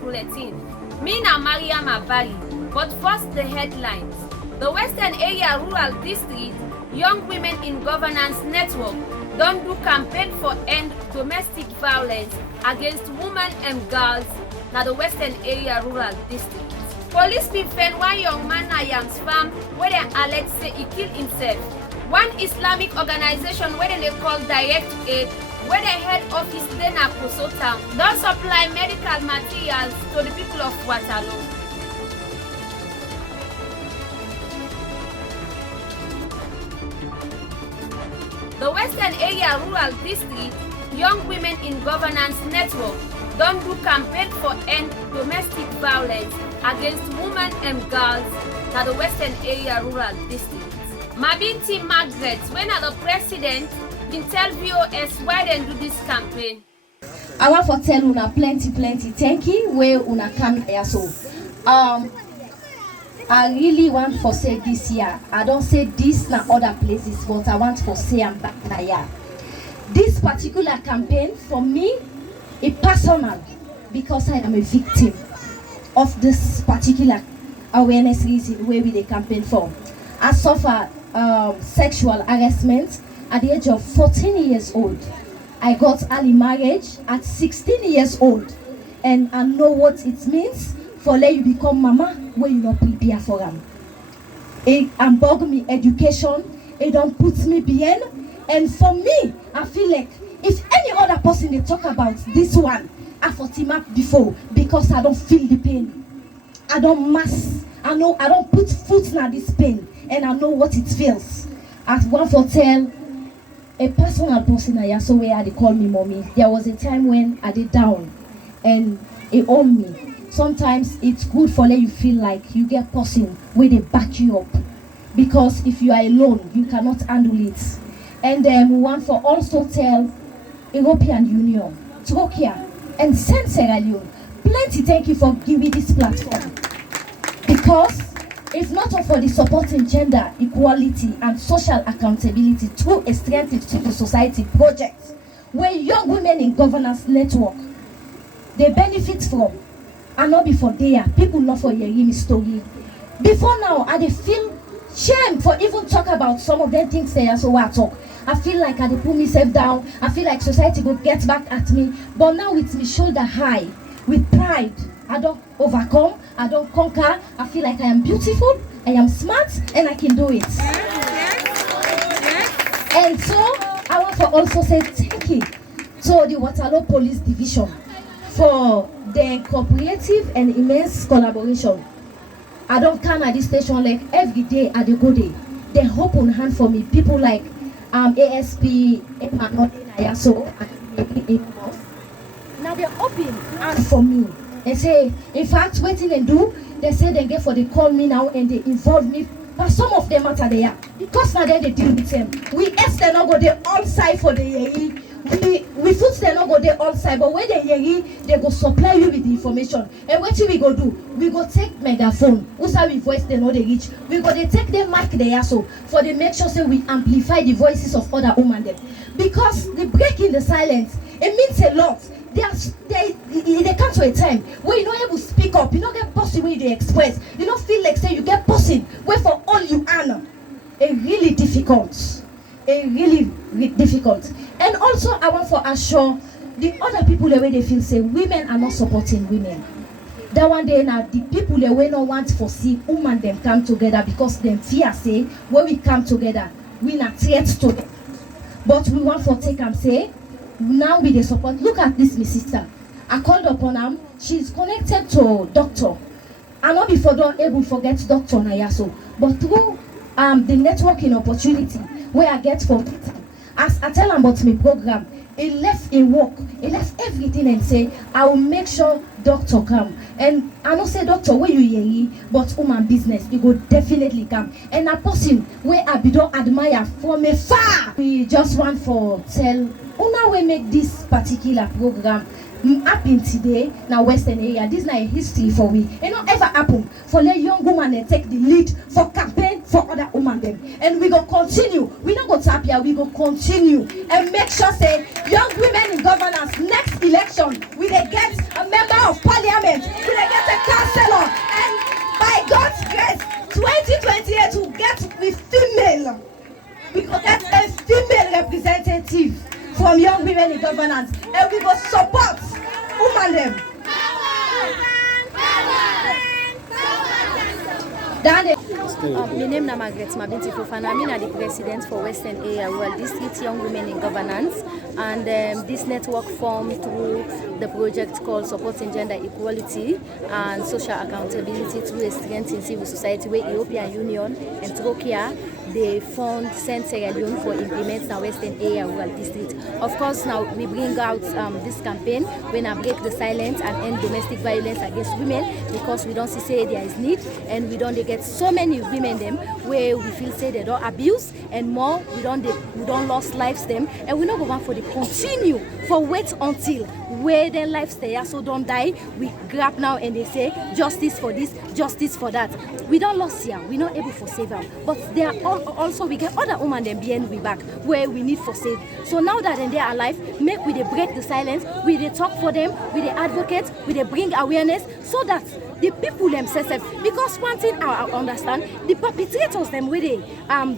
Bulletin. Me na Mariam Abari, but first the headlines. The Western Area Rural District Young Women in Governance Network don do campaign for end domestic violence against women and girls na the Western Area Rural District. Police bin find one young man na Yams farm where dem allege say he kill himself. One Islamic organization wey dem dey call Direct Aid, where the head office dey na Koso Town, don supply medical materials to the people of Waterloo. The Western Area Rural District Young Women in Governance Network don do campaign for end domestic violence against women and girls na the Western Area Rural District. Mabinti Margaret, when the president, bin tell VOS why dem do this campaign. I want to tell una plenty thank you where una come here so. I really want to say this year. I don't say this na other places, but I want to say I'm back here. This particular campaign for me is personal because I am a victim of this particular awareness reason where we the campaign for. I suffer sexual harassment at the age of 14 years old. I got early marriage at 16 years old, and I know what it means for let you become mama when you not prepare for them. It bug me education, it don't put me behind, and for me, I feel like if any other person they talk about this one, I fought him up before because I don't feel the pain. I don't I know I don't put foot in this pain, and I know what it feels. I want to tell a personal person I so where they call me mommy. There was a time when I did down and it owned me. Sometimes it's good for let you feel like you get person where they back you up, because if you are alone you cannot handle it. And we want for also tell European Union, Turkey and Sierra Leone, plenty thank you for giving this platform, because if not for the supporting gender equality and social accountability through a strength to the society project where young women in governance network they benefit from, and not before there people not for hearing me story. Before now I dey feel shame for even talk about some of them things there, so I talk. I feel like I dey put myself down. I feel like society will get back at me. But now with me shoulder high, with pride, I don't overcome, I don't conquer. I feel like I am beautiful, I am smart, and I can do it. And so I want to also say thank you to the Waterloo Police Division for their cooperative and immense collaboration. I don't come at this station like every day I go there. They open hand for me. People like ASP, so now they're open hand for me. They say, in fact, waiting and do, they say they get for they call me now and they involve me. But some of them are there because now they deal with them. We ask them not go there all side for the year. We foot they not go there all side, but when they hear they go supply you with the information. And what we go do? We go take megaphone. Also we voice they know they reach. We go they take them mark there so for they make sure say we amplify the voices of other women them. Because the breaking the silence, it means a lot. They come to a time where you not able to speak up, you don't get person where they express, you don't feel like say you get person where for all you honor. It really difficult. And also I want to assure the other people the way they feel say women are not supporting women. That one day now the people the way no want to see women them come together because them fear say when we come together we not threat to them. But we want to take and say now with the support. Look at this, my sister. I called upon her. She's connected to doctor. I know before don't able forget Dr. Nayaso, but through the networking opportunity where I get from it, as I tell them about my program, it left a work, it left everything and say, I will make sure doctor come. And I don't say doctor where you hear, but woman business, you go definitely come. And a person where I don't admire from afar. We just want for tell Una we make this particular program happen today na Western area. This na a history for we. It not ever happen for let young woman and take the lead for campaign for other women them. And we go continue. We not go tap here. We go continue and make sure say young women in governance next election we dey get a member of parliament, we dey get a councillor, and by God's grace 2028 will get with female. We go get a female representative from young women in governance, and we go support women them. My name is Margaret Mabinti Fofana. I'm the president for Western Area Rural District Young Women in Governance, and this network formed through the project called Supporting Gender Equality and Social Accountability through a strength in civil society, where European Union and Turkey they fund Saint Sierra Leone for implement the Western Area Rural District. Of course, now we bring out this campaign when I break the silence and end domestic violence against women, because we don't see say there is need, and we don't get so many women them where we feel say they don't abuse, and more we don't lost lives them, and we not go want for the continue for wait until where their lives they are so don't die. We grab now and they say justice for this, justice for that. We don't lost here, we not able for save them, but they are also we get other women them behind we back where we need for save. So now that they are alive, make we they break the silence, we they talk for them, we they advocate, we they bring awareness, so that the people themselves, because one thing I understand, the perpetrators them where they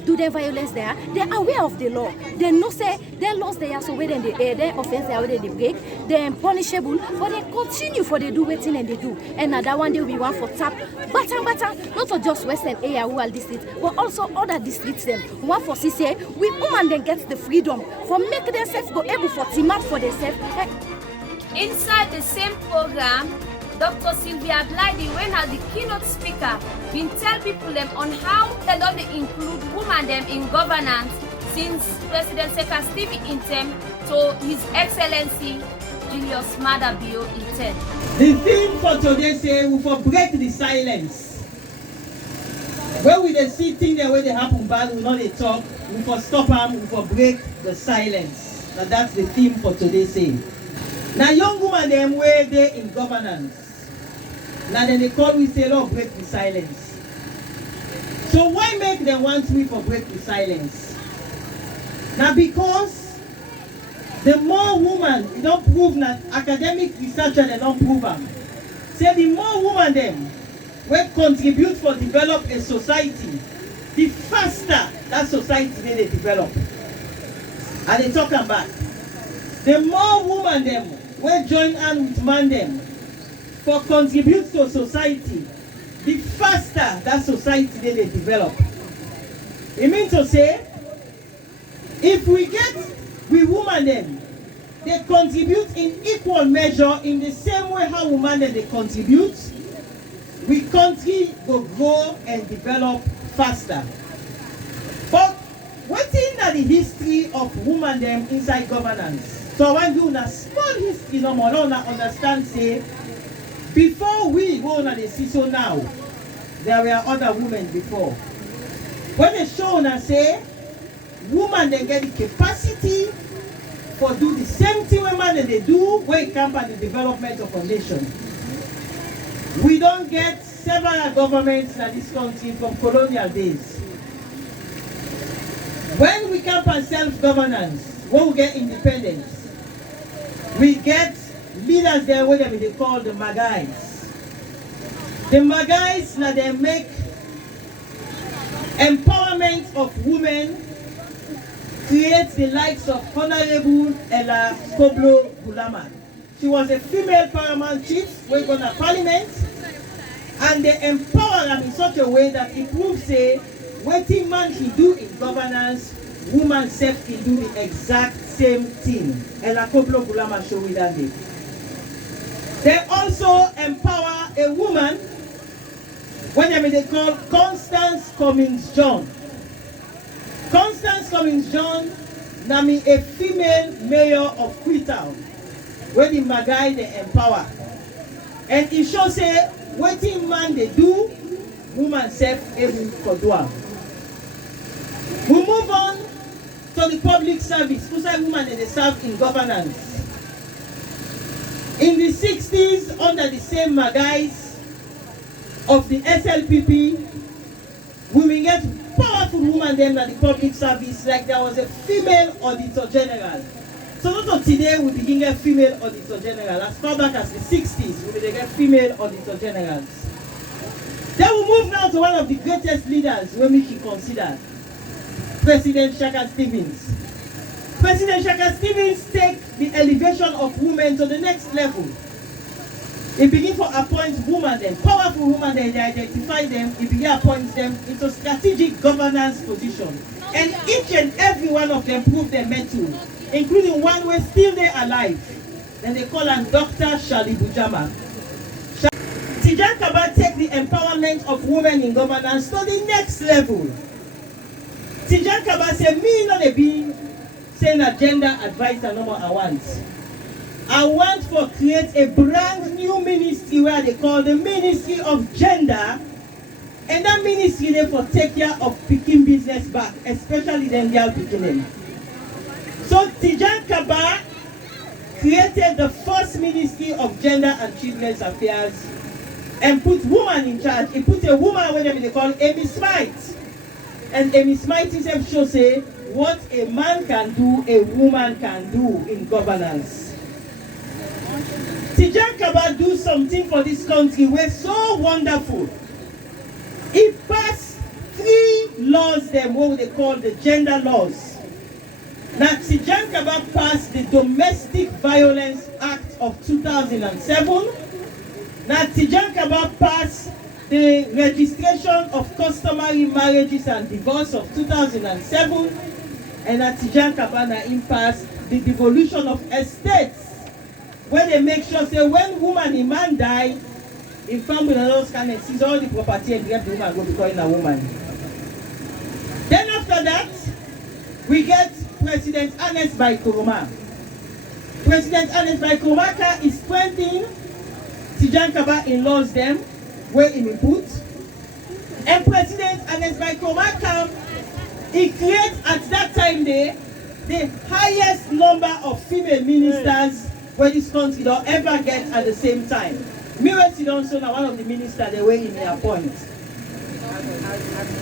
do their violence there, they're aware of the law. They know say their laws they are, so where then their offense they are where they break, they're punishable, but they continue for they do waiting and they do. And that one day we want for tap batter, not for just Western Area Rural District, but also other districts them. One for say we woman then get the freedom for make themselves go able for team up for themselves. Inside the same program, Dr. Sylvia Blyde, when as the keynote speaker, been tell people them on how they don't include women them in governance since President Seka Stevie intem to His Excellency Julius Maada Bio intent. The theme for today say we for break the silence. When we dey see things the way they happen bad, we know they talk, we for stop them, we for break the silence. Now that's the theme for today say. Now young women them where they in governance. Now then they call we say, Lord, break the silence. So why make them want me for break the silence? Now because the more women, you don't prove that academic researcher they don't prove them. Say the more women them will contribute for develop a society, the faster that society they develop. And they talk about the more women them will join hand with man them for contribute to society, the faster that society they develop. It means to say, if we get we women them, they contribute in equal measure in the same way how women then they contribute, we country will grow and develop faster. But what's in the history of women them inside governance? So I want you to small history no more, no understand say before we go on the season now, there were other women before. When they show and say women they get the capacity for do the same thing women they do when it comes to the development of a nation. We don't get several governments in this country from colonial days. When we come to self-governance, when we get independence, we get leaders there where they call the Magais. The Magais now they make empowerment of women, create the likes of Honorable Ella Koblo Gulama. She was a female paramount chief when going to parliament, and they empower them in such a way that it proves say waiting man he do in governance, woman self can do the exact same thing. Ella Koblo Gulama show with that day. They also empower a woman when they call Constance Cummings John. Constance Cummings John nami a female mayor of Freetown, where the Magai they empower. And it shows say waiting man they do, woman self able for do. We move on to the public service. Who say women they serve in governance. In the 60s, under the same guise of the SLPP, women get powerful women them at the public service, like there was a female auditor general. So not of today we begin get female auditor general. As far back as the 60s, we begin get female auditor generals. Then we move now to one of the greatest leaders when we can consider, President Shaka Stevens. President Shaka Stevens take the elevation of women to the next level. He begin to appoint women then, powerful women then, they identify them, he begin to appoint them into strategic governance position. And each and every one of them prove their mettle, including one who is still there alive. Then they call him Dr. Shali Bujama. Tijan Kaba take the empowerment of women in governance to the next level. Tijan Kaba say, me not a being saying a gender advisor number I want for create a brand new ministry where they call the Ministry of Gender, and that ministry they for take care of picking business back, especially them girl picking. So Tijan Kaba created the first Ministry of Gender and Children's Affairs and put woman in charge. He put a woman when they call Amy Smythe. And Amy Smythe himself should say what a man can do, a woman can do in governance. Tijan Kaba do something for this country we're so wonderful. He passed 3 laws them, what they call the gender laws. Now Tijan Kaba passed the Domestic Violence Act of 2007. Now Tijan Kaba passed the Registration of Customary Marriages and Divorce of 2007. And now Tijan Kaba na passed the devolution of estates, where they make sure say when woman and man die, in family and those kind of seize all the property and get the woman go become a woman. Then after that, we get President Ernest Bai Koroma. President Ernest Bai Koroma is strengthening Tijan Kaba in laws them where he put. And President Ernest Bai Koroma he creates at that time there the highest number of female ministers where this country don't ever get at the same time. Mire Sidonso now one of the ministers they were in their appoint.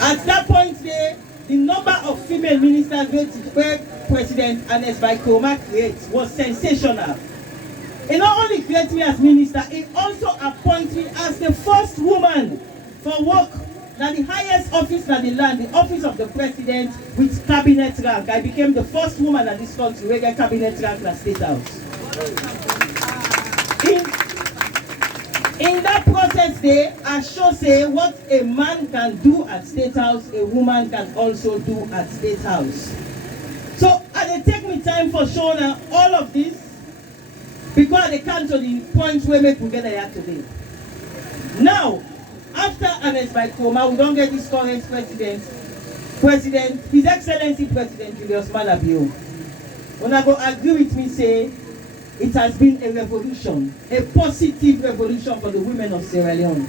At that point there, the number of female ministers where President Ernest Bai Koroma creates was sensational. He not only created me as minister, he also appointed me as the first woman for work. Now the highest office in the land, the office of the president with cabinet rank. I became the first woman in this country who get cabinet rank in the State House. In that process there, I show say what a man can do at State House, a woman can also do at State House. So I take me time for showing all of this because they come to the point where we get here today. Now, after Ernest Bai Koroma, we don't get this current president, His Excellency President Julius Malabio. When I go agree with me, say it has been a revolution, a positive revolution for the women of Sierra Leone.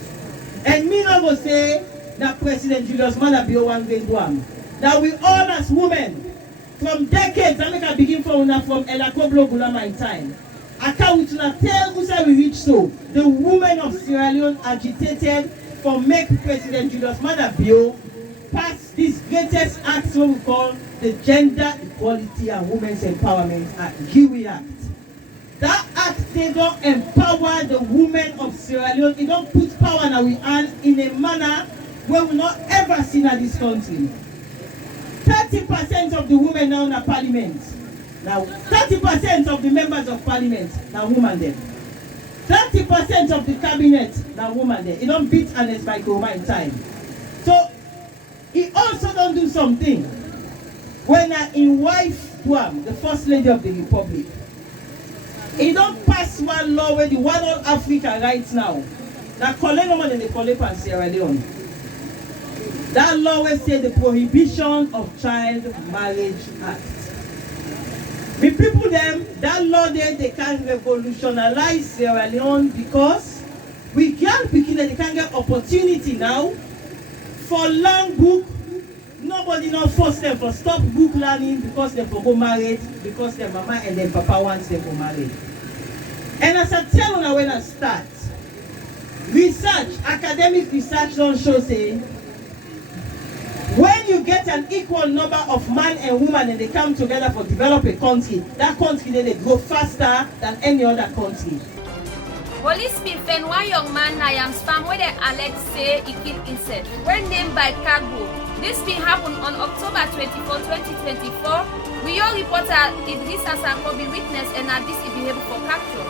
And me now go say that President Julius Malabio one great one. That we all as women, from decades, I make a begin from Elakoblo Bulama in time. I can't tell who say we reach so. The women of Sierra Leone agitated for make President Julius Malabio pass this greatest act, what we call the Gender Equality and Women's Empowerment Act, GEWE Act. That act, they don't empower the women of Sierra Leone. It don't put power in our hand in a manner where we not ever seen in this country. 30% of the women now in the parliament. Now, 30% of the members of parliament now women there. 30% of the cabinet now woman there. It don't beat Ernest Bai Koroma in time. So he also don't do something when in wife Duam, the first lady of the republic. He don't pass one law where the one all Africa right now. Now collect no more than the collect and Sierra Leone. That law will say the Prohibition of Child Marriage Act. The people them, that law there, they can revolutionize Sierra Leone because we can't begin and they can get opportunity now for learn book. Nobody now force them for stop book learning because they for go married, because their mama and their papa wants them for married. And as I tell you when I start, research, academic research don't show say, when you get an equal number of man and woman and they come together for develop a country, that country then they grow faster than any other country. Police defend one young man na yam spam where they allege say he killed himself. When named by Cargo. This thing happened on October 24, 2024. We all reporter Idris Asankobi witnessed and had this behavior for capture.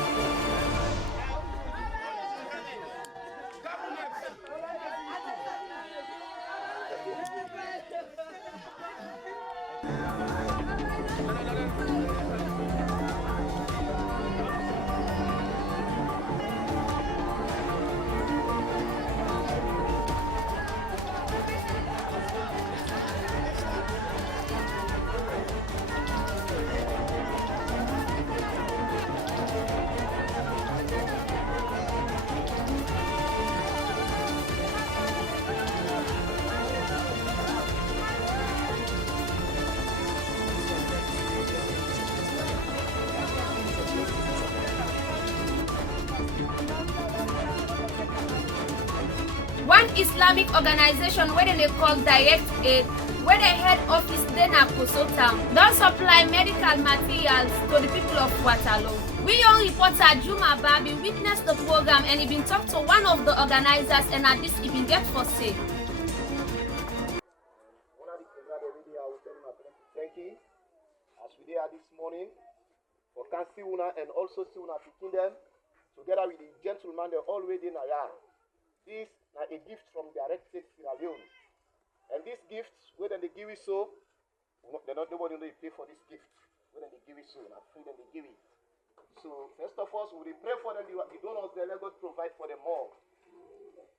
One Islamic organization where they call Direct Aid, where the head office then at Koso Town, don't supply medical materials to the people of Waterloo. We young reporter Juma Babi witnessed the program and he been talked to one of the organizers and at this he been get for sale. As we did this morning, for can see una and also see una picking them together with the gentleman they already in Naya. This is a gift from Direct Aid Sierra Leone. And this gift, when they give it so, they're not nobody they pay for this gift. When they give it so, not free then they give it. So first of all, we pray for them, the donors, they let God provide for them more.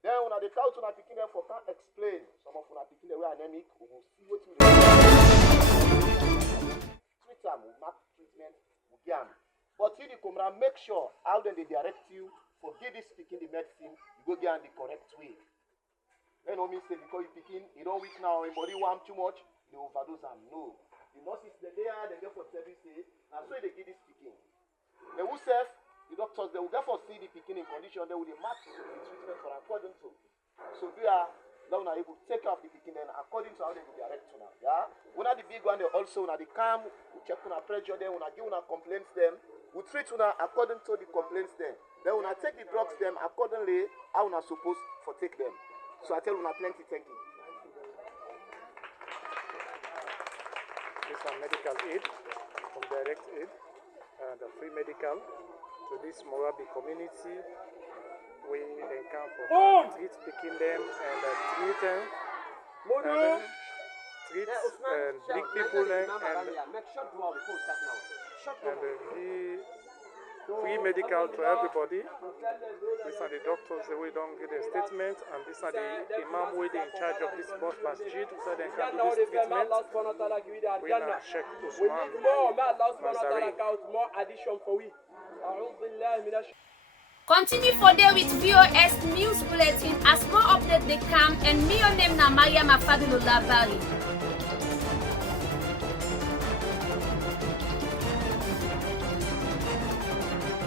Then when they count on picking them for can't explain. Some of them picking them were anemic, we will see what we do. Treat them, we mark treatment, we give them. But you come around, make sure how then they direct you for give this picking the medicine, you go get in the correct way. Then no mean say because you picking, you don't weak now, your body warm too much, you overdose them. No. The nurses they are, they get for service day, and so they give this picking. They will serve, the doctors, they will therefore see the picking in condition, they will match the treatment for according to. So they are now able to take off the picking then according to how they will direct to now. Yeah? When the big one, they also when they come, we check on our pressure them, when I give on our complaints them, we treat on according to the complaints them. Then when I take the drugs them accordingly, how we are supposed to take them. So I tell you plenty, thank you. This is medical aid from Direct Aid and free medical to this Morabi community. We encounter for treat picking them and treat them. Treat big people and free medical to everybody. These are the doctors we don't get a statement, and these are the imam we in charge of this boss masjid so they can do this treatment. We now check Usman Mazari. Continue for day with Vos News Bulletin as more updates they come and me your name na Maria Mafadulullah Bari.